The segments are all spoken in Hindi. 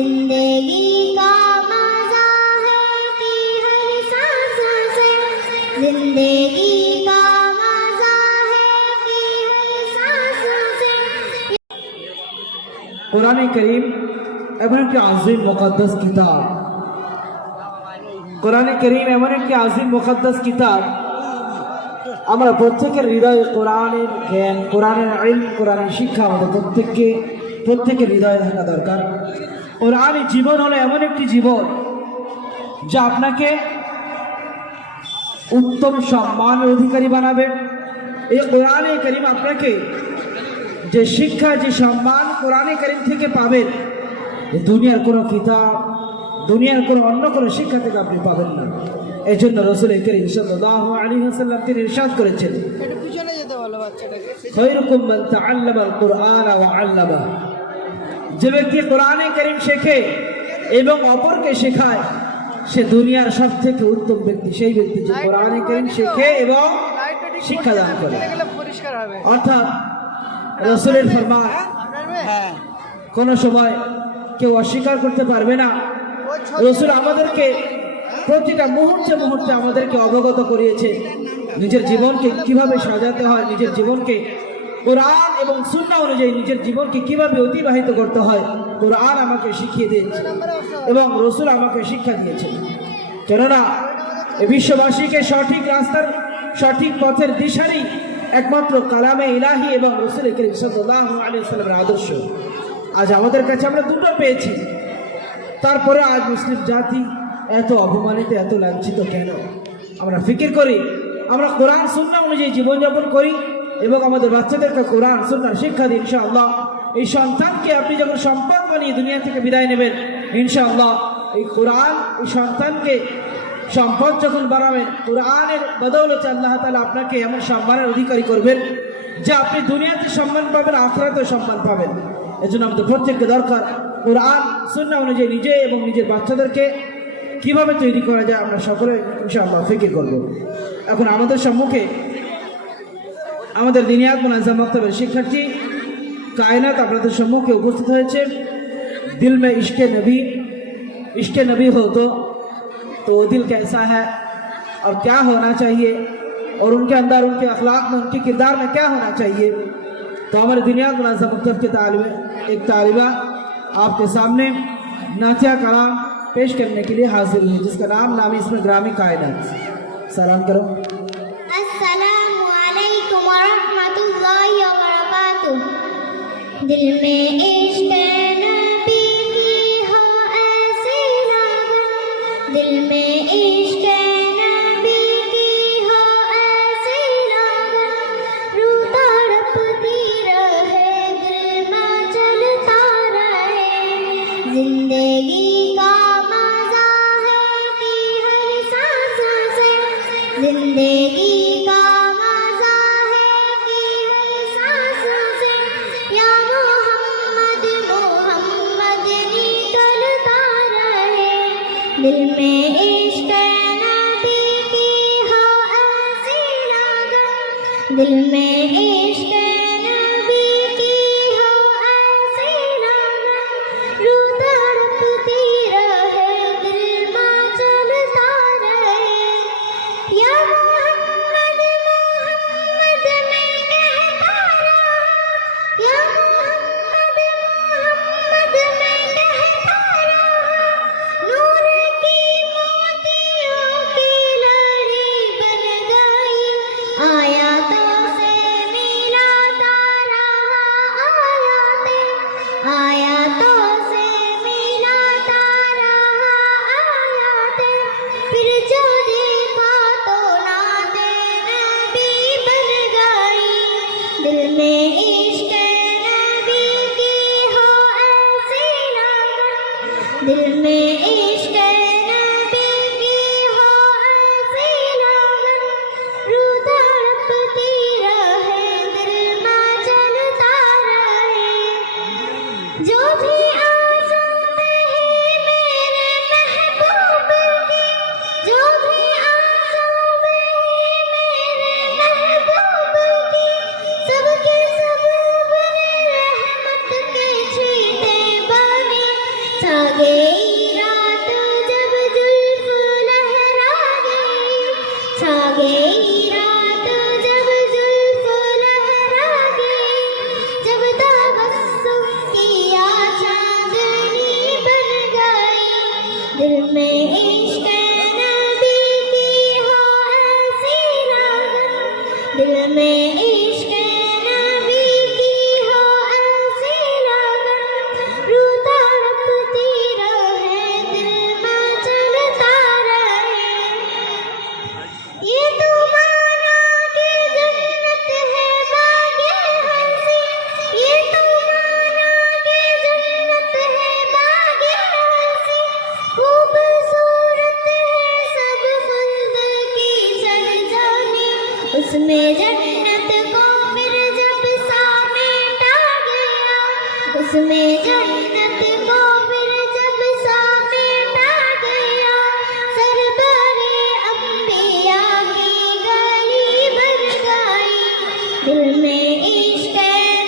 जिंदगी का मजा है कि हर सांस से, जिंदगी का मजा है कि हर सांस से। কোরআনে কারীম এমন একটি আজিম মুকদ্দাস কিতাব। কোরআনে কারীম এমন একটি আজিম মুকদ্দাস কিতাব, আমরা প্রত্যেকের হৃদয়ে কোরআনের জ্ঞান, কোরআনের ইলম, কোরআনের শিক্ষা আমাদের প্রত্যেকের হৃদয়ে থাকা দরকার। কোরআনের জীবন হলো এমন একটি জীবন যা আপনাকে উত্তম সম্মানের অধিকারী বানাবে। এই কোরআনে কারীম আপনাকে যে শিক্ষা, যে সম্মান কোরআনে কারীম থেকে পাবেন, দুনিয়ার কোনো কিতাব, দুনিয়ার কোনো অন্য কোনো শিক্ষা থেকে আপনি পাবেন না। এই জন্য রাসূল কারীম সাল্লাল্লাহু আলাইহি ওয়াসাল্লাম তিনি ইরশাদ করেছেন, খায়রুকুম মান তাআল্লামাল কুরআন ওয়া আল্লামা। যে ব্যক্তি কোরআনে কারীম শেখে এবং অপরকে শেখায়, সে দুনিয়ার সবথেকে উত্তম ব্যক্তি সেই ব্যক্তি যে কোরআনে কারীম শেখে এবং শিক্ষা দান করে। অর্থাৎ রাসূলের ফরমান কোনো সময় কেউ অস্বীকার করতে পারবে না। রাসূল আমাদেরকে প্রতিটা মুহূর্তে মুহূর্তে আমাদেরকে অবগত করিয়েছে নিজের জীবনকে কিভাবে সাজাতে হয়, নিজের জীবনকে কোরআন এবং সুন্নাহ অনুযায়ী নিজের জীবনকে কিভাবে অতিবাহিত করতে হয়। কোরআন আমাকে শিখিয়ে দিয়েছে এবং রাসূল আমাকে শিক্ষা দিয়েছেন। কেননা এই বিশ্ববাসীকে সঠিক রাস্তার, সঠিক পথের দিশারি একমাত্র কালামে ইলাহি এবং রাসূল কারীম সাল্লাল্লাহু আলাইহি ওয়াসাল্লামের আদর্শ। আজ আমাদের কাছে আমরা দুটো পেয়েছি, তারপরে আজ মুসলিম জাতি এত অপমানিত, এত লাঞ্ছিত কেন? আমরা ফিকির করি, আমরা কোরআন সুন্নাহ অনুযায়ী জীবনযাপন করি এবং আমাদের বাচ্চাদেরকে কোরআন সুন্নাহর শিক্ষা দিই। ইনশাআল্লাহ এই সন্তানকে আপনি যখন সম্পদ বানিয়ে দুনিয়া থেকে বিদায় নেবেন, ইনশাআল্লাহ এই কোরআন, এই সন্তানকে সম্পদ যখন বানাবেন, কোরআনের বদৌলতে আল্লাহ তাআলা আপনাকে এমন সম্মানের অধিকারী করবেন যে আপনি দুনিয়াতে সম্মান পাবেন, আখিরাতেও সম্মান পাবেন। এজন্য আমাদের প্রত্যেককে দরকার কোরআন সুন্নাহ অনুযায়ী নিজে এবং নিজের বাচ্চাদেরকে কিভাবে তৈরি করা যায় আমরা সকলে ইনশাআল্লাহ ফিকির করব। এখন আমাদের সম্মুখে আমাদের দিনিয়াত মুনাজ্জাম মক্তবের শিক্ষার্থী কায়নাত আপনাদের সম্মুখে উপস্থিত হয়েছে। दिल में इश्क नबी हो तो वो दिल कैसा है और क्या होना चाहिए, और उनके अंदर, उनके अखलाक में, उनके किरदार में क्या होना चाहिए। तो हमारे दिनियात मुनाज्जाम मक्तब के एक तालिबा आपके सामने नातिया कलाम पेश करने के लिए हाजिर हुई, जिसका नाम इसमें ग्रामी कायनात। सलाम करो। अस्सलामु अलैकुम व रहमतुल्लाहि व बरकातुहू। दिल में इश्क नबी की हो ऐसी लगन, दिल में इश्क नबी की हो ऐसी लगन, रूह तड़पती रहे, दिल में चलता रहे। जिंदगी का मजा है कि हर सांस से, जिंदगी का मजा है कि हर सांस से। या मोहम्मद मोहम्मद निकलता रहे, दिल में इश्क नबी की हो ऐसी लगन, दिल में इश्क नबी की हो ऐसी लगन, रूह तड़पती रहे, दिल में चलता रहे। या मोहम्मद मोहम्मद मैं कहता रहा, या मोहम्मद मोहम्मद मैं कहता रहा, नूर की मोतियों की लड़ी बन गई, आयातों से मिलाता रहा, आयातों से मिलाता रहा आयातें, फिर जो देखा तो नाते नबी बन गई। दिल में इश्क नबी की हो ऐसी लगन, दिल में इश्क नबी की हो ऐसी लगन, रूह तड़पती रहे, दिल में चलता रहे। जो भी आज़ू में है मेरे महबूब की, जो भी आज़ू में है मेरे महबूब की, सबके सब बने रहमत के छींटे बने, सागे गई रात जब जुल्फ लहरा गई, छा गई रात जब जुल्फ लहरा गई, जब तबस्सुम किया चांदनी बन गई, दिल में इश्क नबी की हो ऐसी लगन, दिल में इश्क नबी की हो ऐसी लगन, रूह तड़पती रहे दिल में चलता रहे। ये तो माना कि जन्नत है बागे हंसी, ये तो माना कि जन्नत है बागे हंसी, खूबसूरत है सब खुल्द की सरजमी, उसमें जन्नत को फिर जब समेटा गया, उसमें जन्नत को फिर जब समेटा गया, सरबरे अंबिया की गली बन गई, दिल में इश्क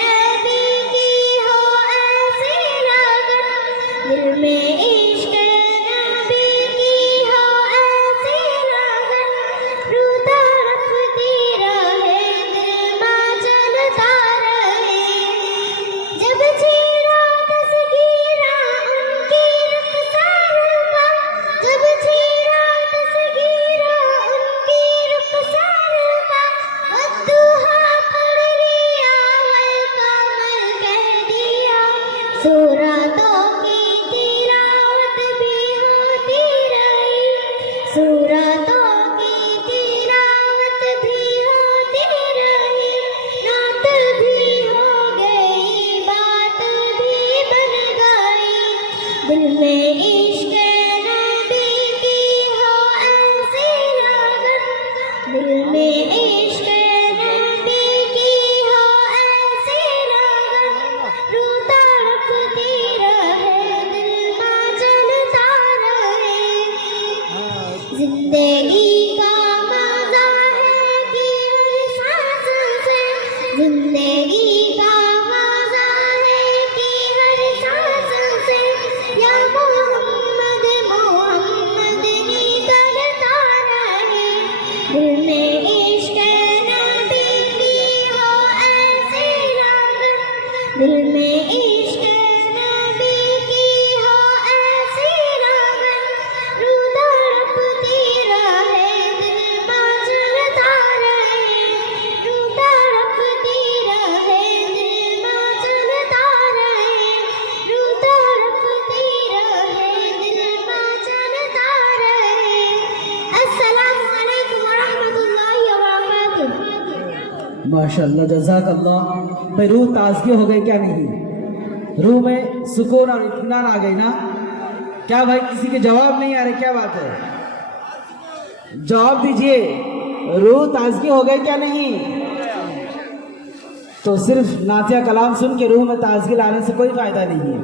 नबी की हो ऐसी लगन, दिल में इश्क नबी की हो ऐसी लगन, रूह तड़पती रहे दिल में चलता रहे। जब छेड़ा तस्वीरा उनकी रुखसार का, जब छेड़ा तस्वीरा उनकी रुखसार का, वद्दुहा पढ़ लिया वल कमर कह दिया, सूरतों की तिलावत भी होती रही, सूरतों की तिलावत भी होती रही, नात भी हो गई बात भी बन गई, दिल में इश्क नबी की हो ऐसी लगन, दिल में इश्क नबी की हो ऐसी लगन, रूह तड़पती रहे दिल में चलता रहे। जिंदगी का मजा है कि हर सांस से, जिंदगी का मजा है कि हर सांस से, या मोहम्मद मोहम्मद निकलता रहे, दिल में इश्क नबी की हो ऐसी लगन, दिल में इश्क नबी की हो ऐसी लगन, रूह तड़पती रहे दिल में चलता रहे, रूह तड़पती रहे दिल में चलता रहे, रूह तड़पती रहे दिल में चलता रहे। अस्सलामु अलैकुम वरहमतुल्लाहि वबरकातुहू। माशाअल्लाह, जज़ाकल्लाह। भाई रूह ताजगी हो गई क्या नहीं? रूह में सुकून और इत्मीनान आ गई ना? क्या भाई किसी के जवाब नहीं आ रहे? क्या बात है? जवाब दीजिए, रूह ताजगी हो गई क्या नहीं? तो सिर्फ नातिया कलाम सुन के रूह में ताजगी लाने से कोई फायदा नहीं है।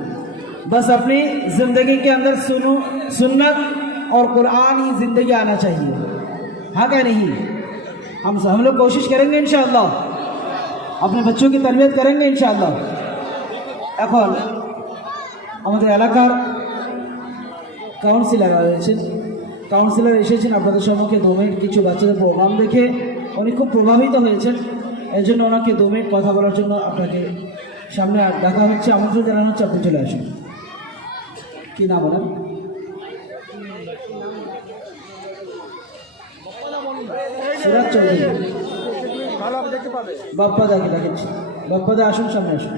बस अपनी जिंदगी के अंदर सुन्नत और कुरान ही जिंदगी आना चाहिए। हाँ क्या नहीं? हम लोग कोशिश करेंगे इंशाअल्लाह, अपने बच्चों की तरबियत करेंगे इंशाअल्लाह। এখন আমাদের এলাকার কাউন্সিলর এসেছেন আপনাদের সম্মুখে। 2 মিনিট কিছু বাচ্চাদের প্রোগ্রাম দেখে উনি খুব প্রভাবিত হয়েছেন, এর জন্য ওনাকে 2 মিনিট কথা বলার জন্য আপনাকে সামনে ডাকা হচ্ছে, আমন্ত্রণ জানানো হচ্ছে, আপনি চলে আসুন। কি নাম ওনার? সিরাজ চৌধুরী। বাপ্পাদাকে ডাকছি। বাপ্পাদা আসুন, সামনে আসুন।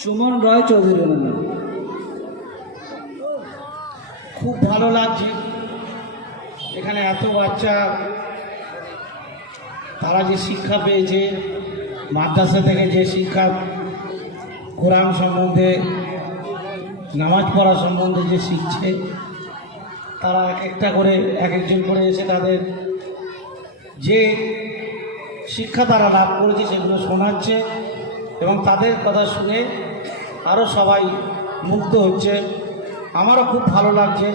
সুমন রয় চৌধুরী ওনার নাম। খুব ভালো লাগছে এখানে এত বাচ্চা, তারা যে শিক্ষা পেয়েছে মাদ্রাসা থেকে, যে শিক্ষা কোরআন সম্বন্ধে, নামাজ পড়া সম্বন্ধে যে শিখছে, তারা এক একটা করে এক একজন করে এসে তাদের যে শিক্ষা তারা লাভ করেছে সেগুলো শোনাচ্ছে এবং তাদের কথা শুনে আরও সবাই মুগ্ধ হচ্ছে। আমারও খুব ভালো লাগছে।